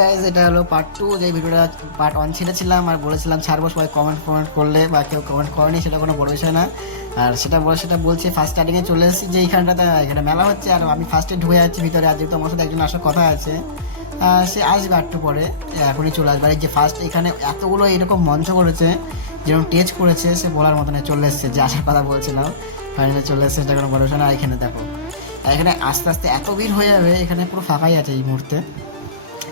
Guys, এটা হলো part 2। যে ভিডিওটা পার্ট 1 ছেড়েছিলাম আর বলেছিলাম ছাড়বো, সবাই কমেন্ট করলে বা কেউ কমেন্ট করেনি সেটা কোনো বড় বিষয় না। আর সেটা বলছি ফার্স্ট স্টার্টিংয়ে চলে এসেছি যে এইখানটাতে এখানে মেলা হচ্ছে আর আমি ফার্স্টে ঢুকে যাচ্ছি ভিতরে। আর যেহেতু আমার সাথে একজন আসার কথা আছে, সে আসবে একটু পরে, এখনই চলে আসবে। আর এই যে ফার্স্ট এখানে এতগুলো এরকম মঞ্চ করেছে, যেরকম টেজ করেছে, সে বলার মতন চলে এসছে যে আসার কথা বলছিলাম, ফাইনালি চলে এসছে, এটা কোনো বড় বিষয় না। আর এখানে দেখো, এখানে আস্তে আস্তে এত ভিড় হয়ে যাবে, এখানে পুরো ফাঁকাই আছে এই মুহূর্তে।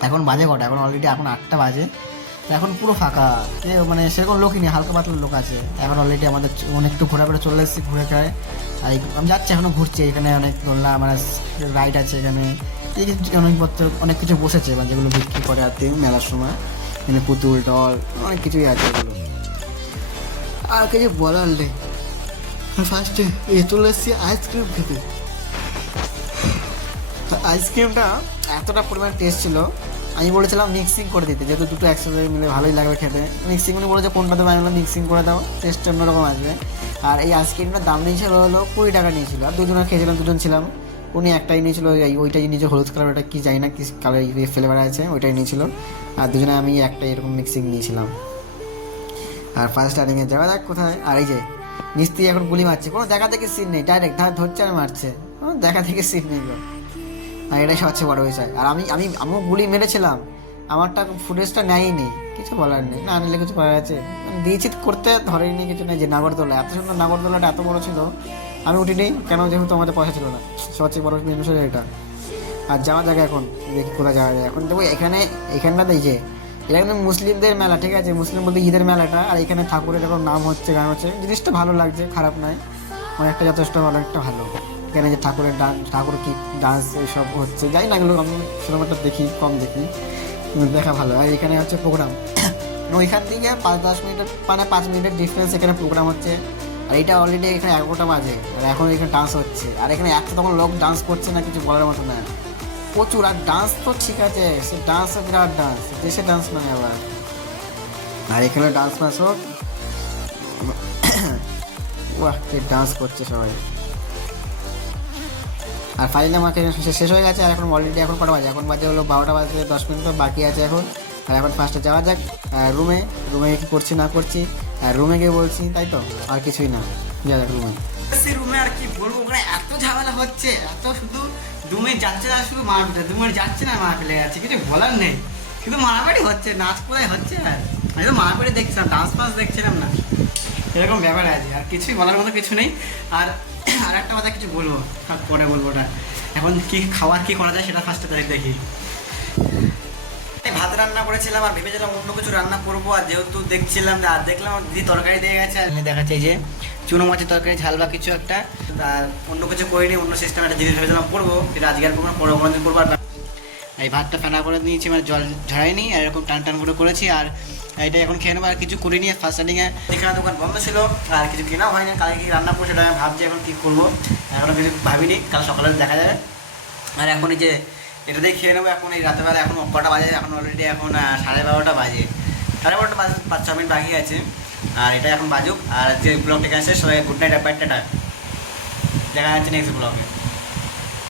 এখন বাজে কটা? এখন অলরেডি এখন 8টা বাজে, তো এখন পুরো ফাঁকা, কেউ মানে সেরকম লোকই নেই, হালকা পাতলা লোক আছে। এখন অলরেডি আমাদের একটু ঘোরাফেরা চলে এসেছি, ঘুরে খায়। আর আমি যাচ্ছি, এখনও ঘুরছি। এখানে অনেক দোলনা মানে রাইড আছে, এখানে অনেক কিছু বসেছে, মানে যেগুলো বিক্রি করে আর মেলার সময়। এখানে পুতুল ডল অনেক কিছুই আছে এগুলো, আর কিছু বলার নেই। ফার্স্টে চলে এসেছি আইসক্রিম খেতে। আইসক্রিমটা এতটা পরিমাণ টেস্ট ছিল, আমি বলেছিলাম মিক্সিং করে দিতে, যেহেতু দুটো একসাথে মিলে ভালোই লাগবে খেতে। মিক্সিং উনি বলেছে কোনটা দেবো, আমি বললাম মিক্সিং করে দাও, টেস্ট অন্যরকম আসবে। আর এই আইসক্রিমটার দাম নিয়েছিল হলো 20 টাকা নিয়েছিল। আর দুজনে খেয়েছিলাম, দুজন ছিলাম। উনি একটাই নিয়েছিল, ওইটাই নিয়েছে হলুদ কালার, ওটা কি জানি না কি কালার ফ্লেভার আছে, ওইটাই নিয়েছিল। আর দুজনে আমি একটাই এরকম মিক্সিং নিয়েছিলাম। আর ফার্স্ট স্টার্টিংয়ে যাওয়া যাক কোথায়। আর এই যে মিস্ত্রি এখন গুলি মারছে, কোনো দেখা থেকে সিন নেই, ডাইরেক্ট ধরছে আর মারছে, কোনো দেখা থেকে সিন নেই। আর এটাই সবচেয়ে বড় বিষয়। আর আমিও গুলি মেরেছিলাম, আমারটা ফুটেজটা নেয়নি, কিছু বলার নেই, না নিলে কিছু করার আছে। দিয়েছি করতে, ধরেনি কিছু নেই। যে নাগরদোলা, এত সুন্দর নাগরদোলাটা এত বড় ছিল, আমি উঠিনি কেন, যেহেতু আমাদের পয়সা ছিল না। সবচেয়ে বড় বিষয় এটা। আর যাওয়া জায়গা এখন দেখি কোথায় যাওয়া যায়। এখন দেখবো এখানটাতে এই যে এটা কিন্তু মুসলিমদের মেলা, ঠিক আছে, মুসলিম বলতে ঈদের মেলাটা। আর এখানে ঠাকুরের এরকম নাম হচ্ছে, গান হচ্ছে, জিনিসটা ভালো লাগছে, খারাপ নয়, অনেকটা যথেষ্ট অনেকটা ভালো। এখানে যে ঠাকুরের ঠাকুর কি ডান্স এইসব হচ্ছে, যাই না, এগুলো আমি সিনেমাটা দেখি, কম দেখি, দেখা ভালো। আর এখানে হচ্ছে প্রোগ্রাম, ওইখান থেকে 5-10 মিনিটের মানে 5 মিনিটের ডিফারেন্স এখানে প্রোগ্রাম হচ্ছে। আর এটা অলরেডি এখানে 11টা বাজে, আর এখন এখানে ডান্স হচ্ছে। আর এখানে একটা তখন লোক ডান্স করছে না, কিছু বলার মতো না, প্রচুর। আর ডান্স তো ঠিক আছে, সে ডান্স বিরাট ডান্স, দেশে ডান্স মানে আবার। আর এখানে ডান্স মাস হোক, ওয়াহ কি ডান্স করছে সবাই। আর ফাইনালি আমাকে শেষ হয়ে গেছে। আর এখন অলরেডি এখন কটা বাজে? এখন বাজে হলো 12টা বাজে 10 মিনিট বাকি আছে এখন। আর এখন ফার্স্টে যাওয়া যাক রুমে কী করছি না করছি, আর রুমে গিয়ে বলছি, তাই তো, আর কিছুই না। যাওয়া যাক রুমে আর কি বলবো, ওখানে এত ঝামেলা হচ্ছে, এত শুধু দুমে যাচ্ছে না, শুধু মারপিটা, দুমের যাচ্ছে না, মার ফেলে যাচ্ছে, কিছু বলার নেই, শুধু মারামারি হচ্ছে, নাচ কোথায় হচ্ছে। আর আমি তো মারামারি দেখছিলাম, ডান্স ফান্স দেখছিলাম না, এরকম ব্যাপার আছে। আর কিছুই বলার মতো কিছু নেই। আর আর একটা কথা কিছু বলবো, পরে বলবো ওটা। এখন কি খাবার কি করা যায় সেটা ফার্স্টে দেখি। ভাত রান্না করেছিলাম আর ভেবেছিলাম অন্য কিছু রান্না করবো। আর যেহেতু দেখলাম দিদি তরকারি দিয়ে গেছে, আর দেখাচ্ছে যে চুনো মাছের তরকারি, ঝাল বা কিছু একটা। আর অন্য কিছু করিনি, অন্য সিস্টেম একটা জিনিস ভেবেছিলাম করবো, সেটা আজকে আর করবো না, পরে কোনো দিন করবো। আর এই ভাতটা ফেনা করে নিয়েছি, মানে জল ঝরাইনি, আর এরকম টান করে করেছি। আর এটা এখন খেয়ে নেবো। আর কিছু করিনি ফার্স্ট স্টার্টিংয়ে, এখানে দোকান বন্ধ ছিল, আর কিছু কেনাও হয়নি। কালকে কি রান্না করবো সেটা আমি ভাবছি, এখন কী করবো এখনও কিছু ভাবিনি, কাল সকালে দেখা যাবে। আর এখন এই যে এটা দিয়ে খেয়ে নেবো। এখন এই রাতেরবেলা এখন কটা বাজে? এখন অলরেডি এখন 12:30 বাজে, 12:30 বাজে, 5-6 মিনিট বাকি আছে। আর এটা এখন বাজুক। আর যে ব্লগটা আছে সবাই গুড নাইট, টাটা, দেখা যাচ্ছে নেক্সট ব্লগে।